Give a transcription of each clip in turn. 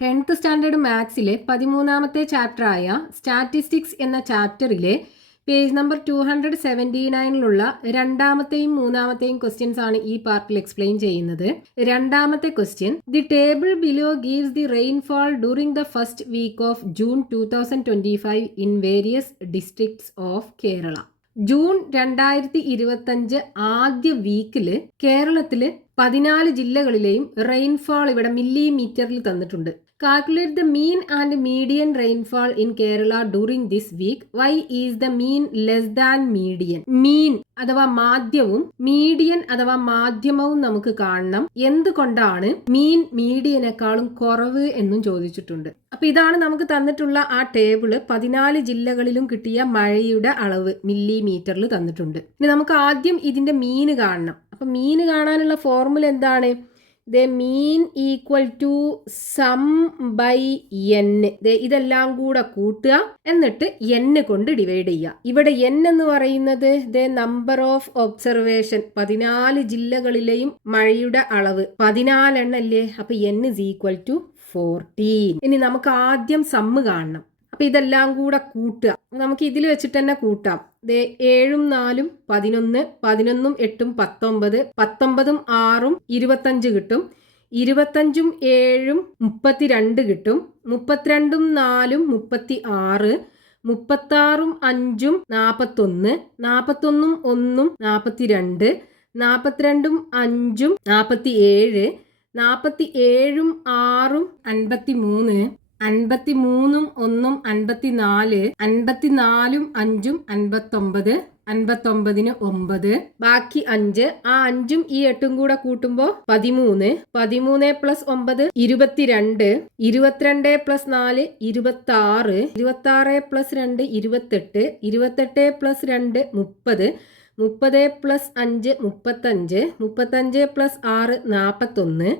10th standard മാത്സിലെ 13ാമത്തെ ചാപ്റ്ററായ statistics എന്ന ചാപ്റ്ററിലെ page number 279 രണ്ടാമത്തെയും മൂന്നാമത്തെയും ക്വസ്റ്റ്യൻസ് ആണ് ഈ പാർട്ടിൽ എക്സ്പ്ലെയിൻ ചെയ്യുന്നത്. രണ്ടാമത്തെ question, the table below gives the rainfall during the first week of June 2025 in various districts of Kerala. June 2025 ആദ്യ വീക്കില് കേരളത്തില് 14 ജില്ലകളിലെയും റെയിൻഫാൾ ഇവിടെ മില്ലിമീറ്ററിൽ തന്നിട്ടുണ്ട്. Calculate the mean and median rainfall in Kerala during this week. Why is the mean less than median? Mean അഥവാ മാധ്യവും median അഥവാ മാധ്യമവും നമുക്ക് കാണണം. എന്തുകൊണ്ടാണ് മീൻ മീഡിയനേക്കാളും കുറവ് എന്നും ചോദിച്ചിട്ടുണ്ട്. അപ്പൊ ഇതാണ് നമുക്ക് തന്നിട്ടുള്ള ആ ടേബിള്. 14 ജില്ലകളിലും കിട്ടിയ മഴയുടെ അളവ് മില്ലിമീറ്ററിൽ തന്നിട്ടുണ്ട്. ഇനി നമുക്ക് ആദ്യം ഇതിന്റെ മീന് കാണണം. അപ്പൊ മീന് കാണാനുള്ള ഫോർമുല എന്താണ്? The mean equal to sum by n. ഇതെല്ലാം കൂടെ കൂട്ടുക, എന്നിട്ട് എൻ കൊണ്ട് ഡിവൈഡ് ചെയ്യുക. ഇവിടെ എൻ എന്ന് പറയുന്നത് ദ നമ്പർ ഓഫ് ഒബ്സർവേഷൻ. 14 ജില്ലകളിലെയും മഴയുടെ അളവ് 14 എണ്ണല്ലേ. അപ്പൊ എൻ ഇസ് ഈക്വൽ ടു 14. ഇനി നമുക്ക് ആദ്യം സമ്മ് കാണണം. അപ്പൊ ഇതെല്ലാം കൂടെ കൂട്ടുക. നമുക്ക് ഇതിൽ വെച്ചിട്ട് തന്നെ കൂട്ടാം. 7ഉം 4ഉം 11, 11ഉം 8ഉം 19, 19ഉം 6ഉം 25 കിട്ടും. 25ഉം 7ഉം 32 കിട്ടും. 32ഉം 4ഉം 36, 36ഉം 5ഉം 41, 41ഉം 1ഉം 42, 42ഉം 5ഉം 47, 47ഉം 6ഉം 53, 53ഉം 1ഉം 54, 54ഉം 5ഉം 59, 59ന് 9, ബാക്കി 5. ആ 5ഉം ഈ 8ഉം കൂടെ കൂട്ടുമ്പോൾ 13, 13 plus 9 22, 22 plus 4 26, 26 plus 2 28, 28 plus 2 30, 30 plus 5 35, 35 plus 6 41,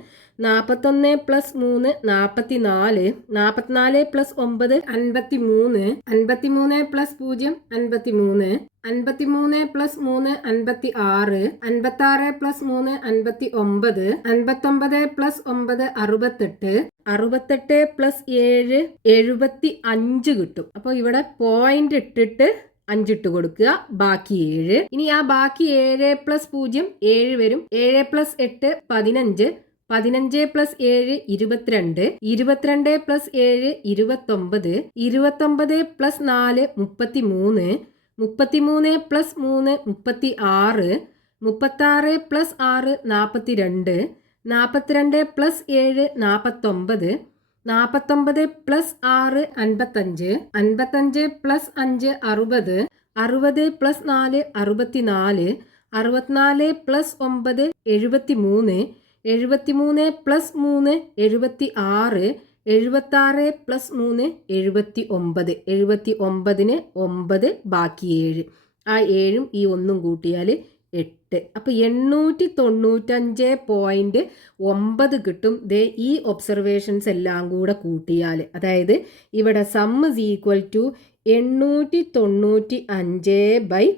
41 plus 3 44, 44 plus 9 53, 53 plus 0 53, 53 plus 3 56, 56 plus 3 59, 59 plus 9 68, 68 plus 7 75 കിട്ടും. അപ്പോൾ ഇവിടെ പോയിന്റ് ഇട്ടിട്ട് 5 ഇട്ട് കൊടുക്കുക. ബാക്കി 7. ഇനി ആ ബാക്കി 7 പ്ലസ് 0 7 വരും. 7 plus 8 15, 15 plus 7 22, 22 plus 7 29, 29 plus 4 33, 33 plus 3 36, 36 plus 6 42, 42 plus 7 49, 49 plus 6 55, 55 plus 5 60, 60 plus 4 64, 64 plus 9 73, 73 plus 3 76, 76 plus 3 79, 79ന് 9 ബാക്കി 7. ആ 7ഉം ഈ 1ഉം കൂട്ടിയാൽ 8. അപ്പോൾ 895.9 കിട്ടും. ഈ ഒബ്സർവേഷൻസ് എല്ലാം കൂടെ കൂട്ടിയാൽ. അതായത് ഇവിടെ sum is equal to 895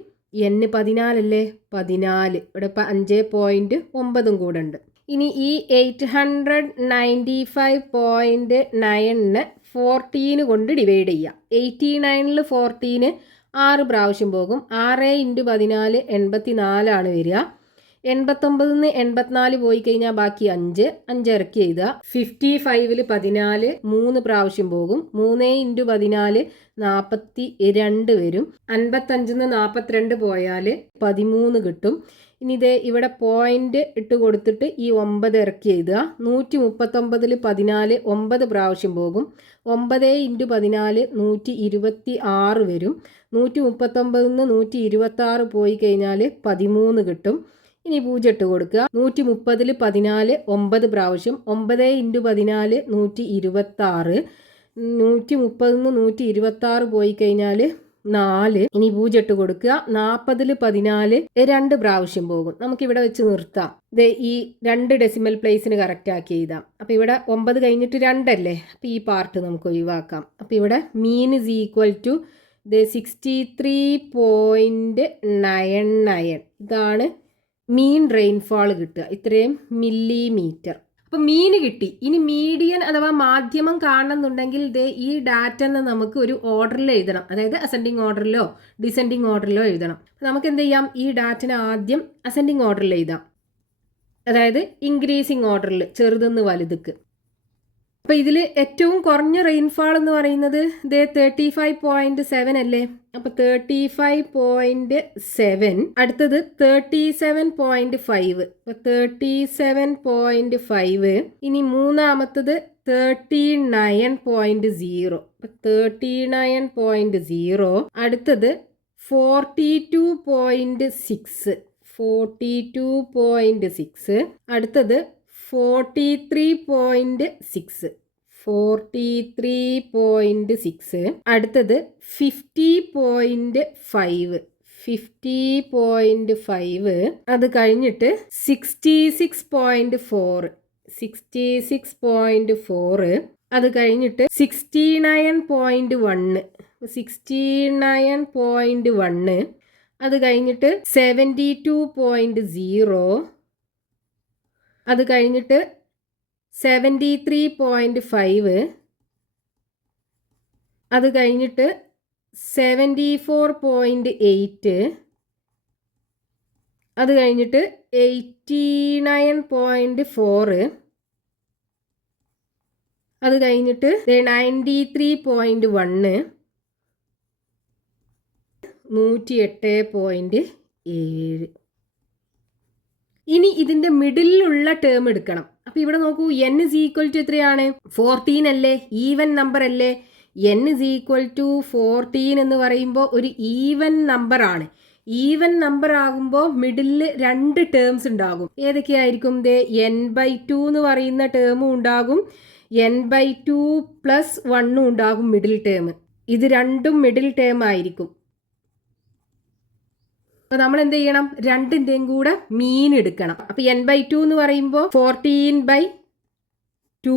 n 14 അല്ലേ, 14. ഇവിടെ 5.9 കൂടെ ഉണ്ട്. ഇനി ഈ 895.9 14 കൊണ്ട് ഡിവൈഡ് ചെയ്യുക. 89ൽ 14 6 പ്രാവശ്യം പോകും. 6 × 14 84 വരിക. 89ന്ന് 84 പോയി കഴിഞ്ഞാൽ ബാക്കി 5, 5 ഇറക്കി എഴുതുക. 55ൽ 14 3 പ്രാവശ്യം പോകും. 3 × 14 42 വരും. 55ന്ന് 42 പോയാൽ 13 കിട്ടും. ഇനി ഇവിടെ പോയിന്റ് ഇട്ട് കൊടുത്തിട്ട് ഈ 9 ഇറക്കി എഴുതുക. 139ൽ 14 9 പ്രാവശ്യം പോകും. 9 × 14 126 വരും. 139ന്ന് 126 പോയി കഴിഞ്ഞാൽ 13 കിട്ടും. ഇനി 0 ഇട്ട് കൊടുക്കുക. 130ൽ 14 9 പ്രാവശ്യം. 9 × 14 126, 130ന്ന് 126 പോയി കഴിഞ്ഞാൽ 4. ഇനി 0 ഇട്ട് കൊടുക്കുക. 40ൽ 14 2 പ്രാവശ്യം പോകും. നമുക്കിവിടെ വെച്ച് നിർത്താം. ഈ 2 ഡെസിമൽ പ്ലേസിന് കറക്റ്റ് ആക്കി എഴുതാം. അപ്പോൾ ഇവിടെ 9 കഴിഞ്ഞിട്ട് 2 അല്ലേ. അപ്പോൾ ഈ പാർട്ട് നമുക്ക് ഒഴിവാക്കാം. അപ്പോൾ ഇവിടെ മീൻ ഇസ് ഈക്വൽ ടു 63.99. ഇതാണ് മീൻ റെയിൻഫാൾ കിട്ടുക. ഇത്രയും മില്ലിമീറ്റർ. അപ്പം മീൻ കിട്ടി. ഇനി മീഡിയൻ അഥവാ മാധ്യമം കാണണമെന്നുണ്ടെങ്കിൽ ഈ ഡാറ്റ നമുക്ക് ഒരു ഓർഡറിൽ എഴുതണം. അതായത് അസെൻഡിങ് ഓർഡറിലോ ഡിസെൻഡിങ് ഓർഡറിലോ എഴുതണം. നമുക്ക് എന്ത് ചെയ്യാം, ഈ ഡാറ്റനെ ആദ്യം അസെൻഡിങ് ഓർഡറിൽ എഴുതാം. അതായത് ഇൻക്രീസിങ് ഓർഡറിൽ ചെറുതെന്ന് വലുതുക്ക്. അപ്പോൾ ഇതിൽ ഏറ്റവും കുറഞ്ഞ റെയിൻഫാൾ എന്ന് പറയുന്നത് 35.7 അല്ലേ. അപ്പോൾ 35.7, അടുത്തത് 37.5. അപ്പോൾ 37.5. ഇനി മൂന്നാമത്തത് 39.0. അപ്പോൾ 39.0. അടുത്തത് 42.6. 42.6. അടുത്തത് 43.6. 43.6. അടുത്തത് 50.5. 50.5. അത് കഴിഞ്ഞിട്ട് 66.4. 66.4. അത് കഴിഞ്ഞിട്ട് 69.1. 69.1. അത് കഴിഞ്ഞിട്ട് 72.0. അത് കഴിഞ്ഞിട്ട് 73.5. അത് കഴിഞ്ഞിട്ട് 74.8. അത് കഴിഞ്ഞിട്ട് 89.4. അത് കഴിഞ്ഞിട്ട് 93.1. 108.7. ഇനി ഇതിൻ്റെ മിഡിലുള്ള ടേം എടുക്കണം. അപ്പോൾ ഇവിടെ നോക്കൂ, n is equal to എത്രയാണ്? 14 അല്ലേ, ഈവൻ നമ്പർ അല്ലേ. n is equal to 14 എന്ന് പറയുമ്പോൾ ഒരു ഈവൻ നമ്പർ ആണ്. ഈവൻ നമ്പർ ആകുമ്പോൾ മിഡിലിൽ 2 ടേംസ് ഉണ്ടാകും. ഏതൊക്കെയായിരിക്കും? n/2 എന്ന് പറയുന്ന ടേമും ഉണ്ടാകും, n/2 + 1 ഉണ്ടാകും മിഡിൽ ടേം. ഇത് രണ്ടും മിഡിൽ ടേം ആയിരിക്കും. അപ്പോൾ നമ്മൾ എന്ത് ചെയ്യണം? രണ്ടിൻ്റെയും കൂടെ മീൻ എടുക്കണം. അപ്പോൾ n/2 എന്ന് പറയുമ്പോൾ 14/2.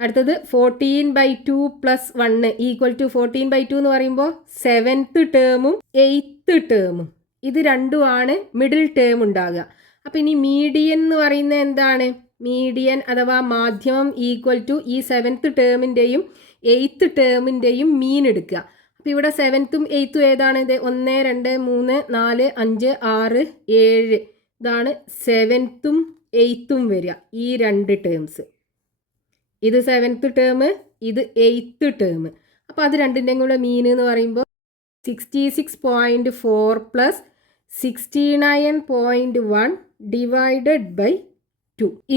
അടുത്തത് 14/2 + 1 = 14/2 എന്ന് പറയുമ്പോൾ 7th ടേമും 8th ടേമും. ഇത് രണ്ടുമാണ് മിഡിൽ ടേം ഉണ്ടാകുക. അപ്പോൾ ഇനി മീഡിയൻ എന്ന് പറയുന്നത് എന്താണ്? മീഡിയൻ അഥവാ മാധ്യമം = ഈ 7th ടേമിൻ്റെയും 8th ടേമിൻ്റെയും മീൻ എടുക്കുക. അപ്പോൾ ഇവിടെ 7th 8th ഏതാണ്? 1 2 3 4 5 6 7. ഇതാണ് 7th 8th വരിക, ഈ 2 ടേംസ്. ഇത് 7th ടേം, ഇത് 8th ടേം. അപ്പോൾ അത് രണ്ടിൻ്റെയും കൂടെ മീൻ എന്ന് പറയുമ്പോൾ 66.4 + 69.1 / 2 =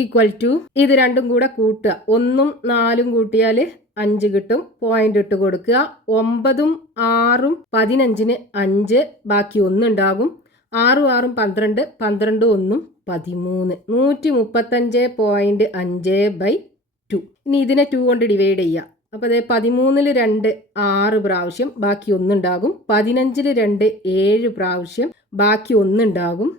ഇത് രണ്ടും കൂടെ കൂട്ടുക. 1ഉം 4ഉം കൂട്ടിയാൽ 5 കിട്ടും. പോയിന്റ് ഇട്ട് കൊടുക്കുക. 9ഉം 6ഉം 15ന് 5, ബാക്കി 1 ഉണ്ടാകും. 6ഉം 6ഉം 12, 12ഉം 1ഉം 13. 135.5/2. ഇനി ഇതിനെ 2 കൊണ്ട് ഡിവൈഡ് ചെയ്യുക. അപ്പോൾ 13ൽ 2 6 പ്രാവശ്യം, ബാക്കി 1 ഉണ്ടാകും. 15ൽ 2 7 പ്രാവശ്യം, ബാക്കി 1 ഉണ്ടാകും.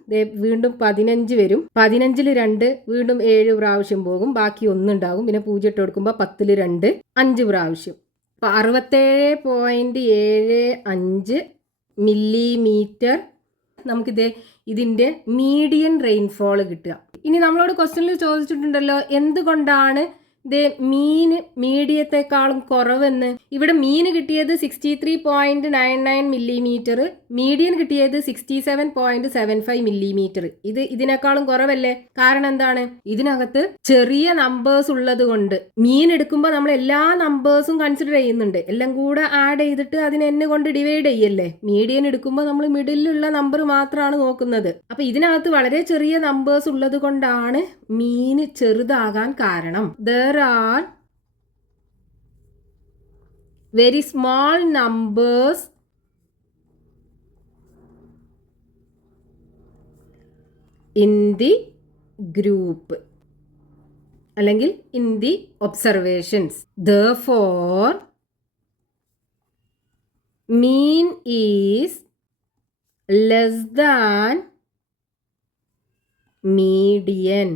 വീണ്ടും 15 വരും. 15ൽ 2 വീണ്ടും 7 പ്രാവശ്യം പോകും, ബാക്കി 1 ഉണ്ടാകും. പിന്നെ 0 ഇട്ട് കൊടുക്കുമ്പോൾ 10ൽ 2 5 പ്രാവശ്യം. അപ്പോൾ 67.75 മില്ലിമീറ്റർ നമുക്കിത് ഇതിൻ്റെ മീഡിയൻ റെയിൻഫോൾ കിട്ടുക. ഇനി നമ്മളോട് ക്വസ്റ്റ്യനിൽ ചോദിച്ചിട്ടുണ്ടല്ലോ, എന്തുകൊണ്ടാണ് മീൻ മീഡിയത്തെക്കാളും കുറവെന്ന്. ഇവിടെ മീൻ കിട്ടിയത് 63.99 മില്ലിമീറ്റർ, മീഡിയൻ കിട്ടിയത് 67.75 മില്ലിമീറ്റർ. ഇതിനേക്കാളും കുറവല്ലേ? കാരണം എന്താണ്? ഇതിനകത്ത് ചെറിയ നമ്പേഴ്സ് ഉള്ളത് കൊണ്ട്. മീൻ എടുക്കുമ്പോൾ നമ്മൾ എല്ലാ നമ്പേഴ്സും കൺസിഡർ ചെയ്യുന്നുണ്ട്, എല്ലാം കൂടെ ആഡ് ചെയ്തിട്ട് അതിനെ n കൊണ്ട് ഡിവൈഡ് ചെയ്യല്ലേ. മീഡിയൻ എടുക്കുമ്പോൾ നമ്മൾ മിഡിലുള്ള നമ്പർ മാത്രമാണ് നോക്കുന്നത്. അപ്പൊ ഇതിനകത്ത് വളരെ ചെറിയ നമ്പേഴ്സ് ഉള്ളത് കൊണ്ടാണ് മീൻ ചെറുതാകാൻ കാരണം. There are very small numbers in the group അല്ലെങ്കിൽ in the observations. Therefore, mean is less than median.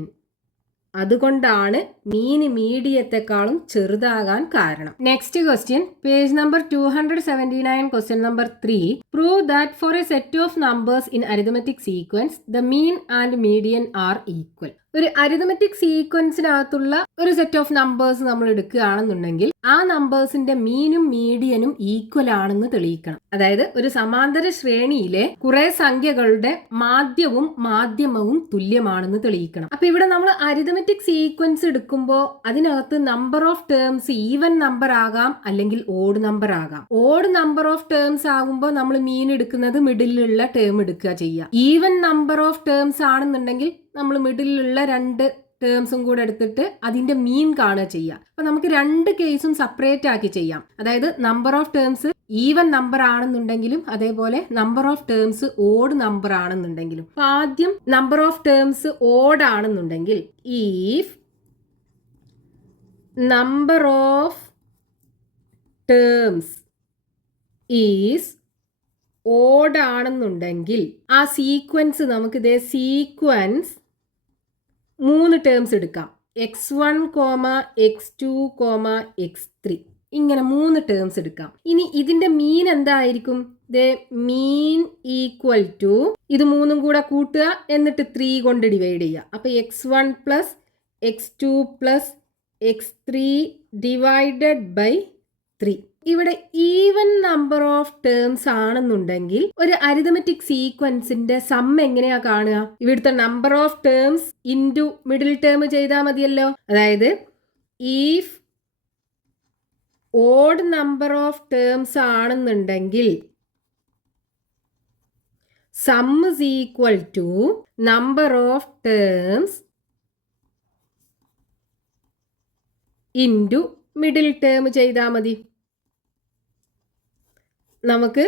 അതുകൊണ്ടാണ് മീൻ മീഡിയത്തെക്കാളും ചെറുതാകാൻ കാരണം. Next question, page number 279, question number 3. Prove that for a set of numbers in arithmetic sequence the mean and median are equal. ഒരു arithmetic സീക്വൻസിനകത്തുള്ള ഒരു set of numbers നമ്മൾ എടുക്കുകയാണെന്നുണ്ടെങ്കിൽ ആ നമ്പേഴ്സിന്റെ മീനും മീഡിയനും ഈക്വൽ ആണെന്ന് തെളിയിക്കണം. അതായത് ഒരു സമാന്തര ശ്രേണിയിലെ കുറെ സംഖ്യകളുടെ മാധ്യമവും തുല്യമാണെന്ന് തെളിയിക്കണം. അപ്പൊ ഇവിടെ നമ്മൾ അരിതമെറ്റിക് സീക്വൻസ് എടുക്കുമ്പോൾ അതിനകത്ത് number of terms even number ആകാം, അല്ലെങ്കിൽ ഓഡ് നമ്പർ ആകാം. ഓഡ് നമ്പർ ഓഫ് ടേംസ് ആകുമ്പോൾ നമ്മൾ മീൻ എടുക്കുന്നത് മിഡിലുള്ള ടേം എടുക്കുക ചെയ്യുക. ഈവൻ നമ്പർ ഓഫ് ടേംസ് ആണെന്നുണ്ടെങ്കിൽ നമ്മൾ മിഡിലുള്ള രണ്ട് ടേംസും കൂടെ എടുത്തിട്ട് അതിന്റെ മീൻ കാണുക ചെയ്യുക. അപ്പൊ നമുക്ക് രണ്ട് കേസും സെപ്പറേറ്റ് ആക്കി ചെയ്യാം. അതായത് number of terms even number ആണെന്നുണ്ടെങ്കിലും അതേപോലെ number of terms odd number ആണെന്നുണ്ടെങ്കിലും. അപ്പൊ ആദ്യം നമ്പർ ഓഫ് ടേംസ് ഓഡ് ആണെന്നുണ്ടെങ്കിൽ if number of terms is odd ആണെന്നുണ്ടെങ്കിൽ ആ സീക്വൻസ് നമുക്ക് ഇതേ സീക്വൻസ് 3 ടേംസ് എടുക്കാം. x1, x2, x3 ഇങ്ങനെ 3 ടേംസ് എടുക്കാം. ഇനി ഇതിന്റെ മീൻ എന്തായിരിക്കും? മീൻ ഈക്വൽ ടു ഇത് 3ഉം കൂടെ കൂട്ടുക, എന്നിട്ട് 3 കൊണ്ട് ഡിവൈഡ് ചെയ്യുക. അപ്പൊ x1 plus x2 plus x3 divided by 3. ഇവിടെ ഈവൻ നമ്പർ ഓഫ് ടേംസ് ആണെന്നുണ്ടെങ്കിൽ ഒരു അരിതമെറ്റിക് സീക്വൻസിന്റെ സം എങ്ങനെയാ കാണുക? ഇവിടുത്തെ number of terms into middle term ചെയ്താൽ മതിയല്ലോ. അതായത് if odd number of terms ആണെന്നുണ്ടെങ്കിൽ sum is equal to number of terms into middle term ചെയ്താൽ മതി. നമുക്ക്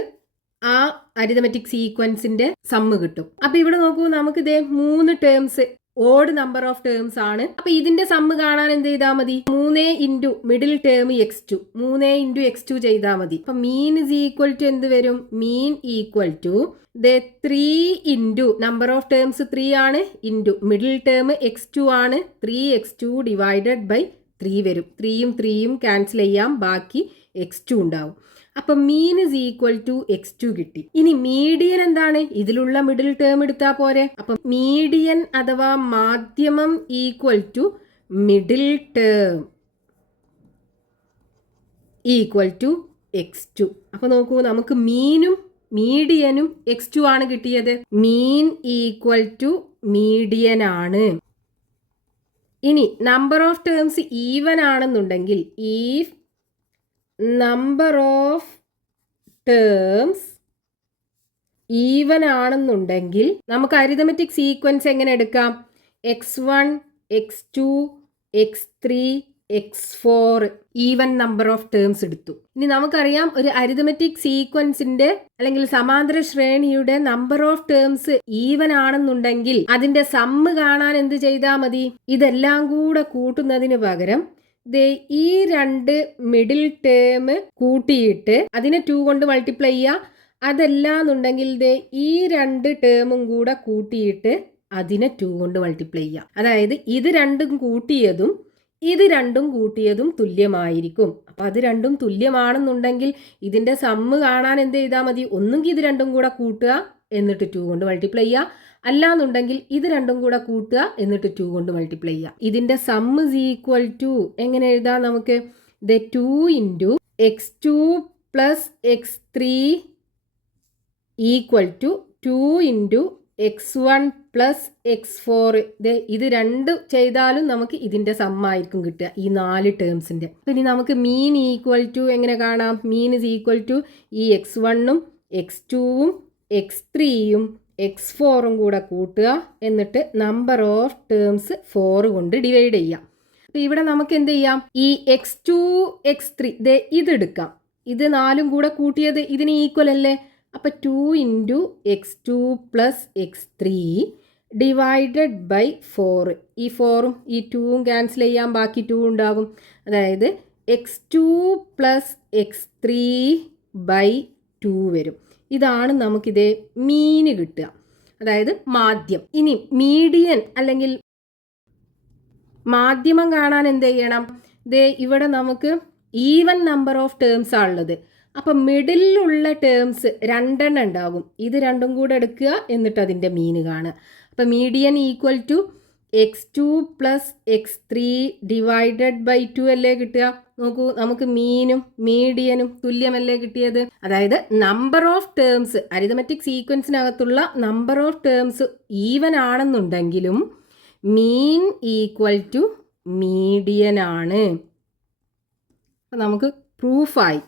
ആ അരിതമെറ്റിക് സീക്വൻസിന്റെ സമ്മ് കിട്ടും. അപ്പൊ ഇവിടെ നോക്കൂ, നമുക്ക് ഇതേ 3 terms odd number of terms ആണ്. അപ്പൊ ഇതിന്റെ സമ്മ് കാണാൻ എന്ത് ചെയ്താൽ മതി? 3 into middle term x2, 3 into x2 ചെയ്താൽ മതി. അപ്പൊ മീൻ ഇസ് ഈക്വൽ ടു എന്ത് വരും? Mean equal to 3 into number of terms 3 ആണ്, ഇൻറ്റു മിഡിൽ ടേം x2 ആണ്, 3x2 ഡിവൈഡഡ് ബൈ 3 വരും. 3യും 3യും ക്യാൻസൽ ചെയ്യാം, ബാക്കി x2 ഉണ്ടാവും. അപ്പൊ mean is equal to x2 കിട്ടി. ഇനി മീഡിയൻ എന്താണ്? ഇതിലുള്ള മിഡിൽ ടേം എടുത്താൽ പോരെ. അപ്പൊ മീഡിയൻ അഥവാ മാധ്യമം equal to middle term equal to x2. അപ്പൊ നോക്കൂ, നമുക്ക് മീനും മീഡിയനും x2 ആണ് കിട്ടിയത്. മീൻ ഈക്വൽ ടു മീഡിയൻ ആണ്. ഇനി നമ്പർ ഓഫ് ടേംസ് ഈവൻ ആണെന്നുണ്ടെങ്കിൽ if number of terms even ആണെന്നുണ്ടെങ്കിൽ നമുക്ക് അരിതമെറ്റിക് സീക്വൻസ് എങ്ങനെ എടുക്കാം? x1, x2, x3, x4 even number of terms എടുത്തു. ഇനി നമുക്കറിയാം ഒരു അരിതമെറ്റിക് സീക്വൻസിന്റെ അല്ലെങ്കിൽ സമാന്തര ശ്രേണിയുടെ നമ്പർ ഓഫ് ടേംസ് ഈവൻ ആണെന്നുണ്ടെങ്കിൽ അതിന്റെ സമ്മ് കാണാൻ എന്ത് ചെയ്താൽ മതി? ഇതെല്ലാം കൂടെ കൂട്ടുന്നതിന് പകരം ഈ 2 മിഡിൽ ടേം കൂട്ടിയിട്ട് അതിനെ 2 കൊണ്ട് മൾട്ടിപ്ലൈ ചെയ്യുക. അതല്ലാന്നുണ്ടെങ്കിൽ ഈ 2 ടേമും കൂടെ കൂട്ടിയിട്ട് അതിനെ 2 കൊണ്ട് മൾട്ടിപ്ലൈ ചെയ്യുക. അതായത് ഇത് രണ്ടും കൂട്ടിയതും ഇത് രണ്ടും കൂട്ടിയതും തുല്യമായിരിക്കും. അപ്പൊ അത് രണ്ടും തുല്യമാണെന്നുണ്ടെങ്കിൽ ഇതിന്റെ സമ്മ് കാണാൻ എന്ത് ചെയ്താൽ മതി? ഒന്നുകിൽ ഇത് രണ്ടും കൂടെ കൂട്ടുക, എന്നിട്ട് 2 കൊണ്ട് മൾട്ടിപ്ലൈ ചെയ്യുക. അല്ലാന്നുണ്ടെങ്കിൽ ഇത് രണ്ടും കൂടെ കൂട്ടുക, എന്നിട്ട് 2 കൊണ്ട് മൾട്ടിപ്ലൈ ചെയ്യുക. ഇതിന്റെ സം ഇസ് ഈക്വൽ ടു എങ്ങനെ എഴുതാം? നമുക്ക് 2 into x2 plus x3 equal to 2 into x1 plus x4. ഇത് 2 ചെയ്താലും നമുക്ക് ഇതിന്റെ സമ്മായിരിക്കും കിട്ടുക, ഈ 4 ടേംസിന്റെ. ഇനി നമുക്ക് മീൻ ഈക്വൽ ടു എങ്ങനെ കാണാം? മീൻ ഇസ് ഈക്വൽ ടു ഈ x1ഉം x2ഉം x3യും x4ഉം കൂടെ കൂട്ടുക, എന്നിട്ട് നമ്പർ ഓഫ് ടേംസ് 4 കൊണ്ട് ഡിവൈഡ് ചെയ്യാം. അപ്പൊ ഇവിടെ നമുക്ക് എന്ത് ചെയ്യാം? ഈ x2 x3 ഇതെടുക്കാം. ഇത് 4ഉം കൂടെ കൂട്ടിയത് ഇതിന് ഈക്വൽ അല്ലേ? അപ്പൊ 2 into x2 plus x3 divided by 4. ഈ 4ഉം ഈ 2ഉം ക്യാൻസൽ ചെയ്യാം, ബാക്കി 2 ഉണ്ടാകും. അതായത് x2 പ്ലസ് x3 ബൈ 2 വരും. ഇതാണ് നമുക്കിത് മീന് കിട്ടുക, അതായത് മാധ്യം. ഇനി മീഡിയൻ അല്ലെങ്കിൽ മാധ്യമം കാണാൻ എന്ത് ചെയ്യണം? ഇവിടെ നമുക്ക് ഈവൻ നമ്പർ ഓഫ് ടേംസ് ആണുള്ളത്. അപ്പം മിഡിലുള്ള ടേംസ് 2 ഉണ്ടാകും. ഇത് രണ്ടും കൂടെ എടുക്കുക, എന്നിട്ട് അതിൻ്റെ മീന് കാണുക. അപ്പം median equal to x2 plus x3 divided by 2 അല്ലേ കിട്ടുക. നോക്കൂ, നമുക്ക് മീനും മീഡിയനും തുല്യമല്ലേ കിട്ടിയത്. അതായത് നമ്പർ ഓഫ് ടേംസ്, അരിതമെറ്റിക് സീക്വൻസിനകത്തുള്ള നമ്പർ ഓഫ് ടേംസ് ഈവൻ ആണെന്നുണ്ടെങ്കിലും മീൻ ഈക്വൽ ടു മീഡിയൻ ആണ്. അപ്പം നമുക്ക് പ്രൂഫായി.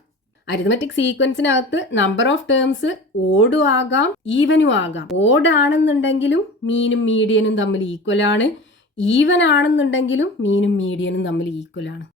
അരിതമെറ്റിക് സീക്വൻസിനകത്ത് നമ്പർ ഓഫ് ടേംസ് ഓഡും ആകാം ഈവനും ആകാം. ഓഡ് ആണെന്നുണ്ടെങ്കിലും മീനും മീഡിയനും തമ്മിൽ ഈക്വൽ ആണ്. ഈവൻ ആണെന്നുണ്ടെങ്കിലും മീനും മീഡിയനും തമ്മിൽ ഈക്വൽ ആണ്.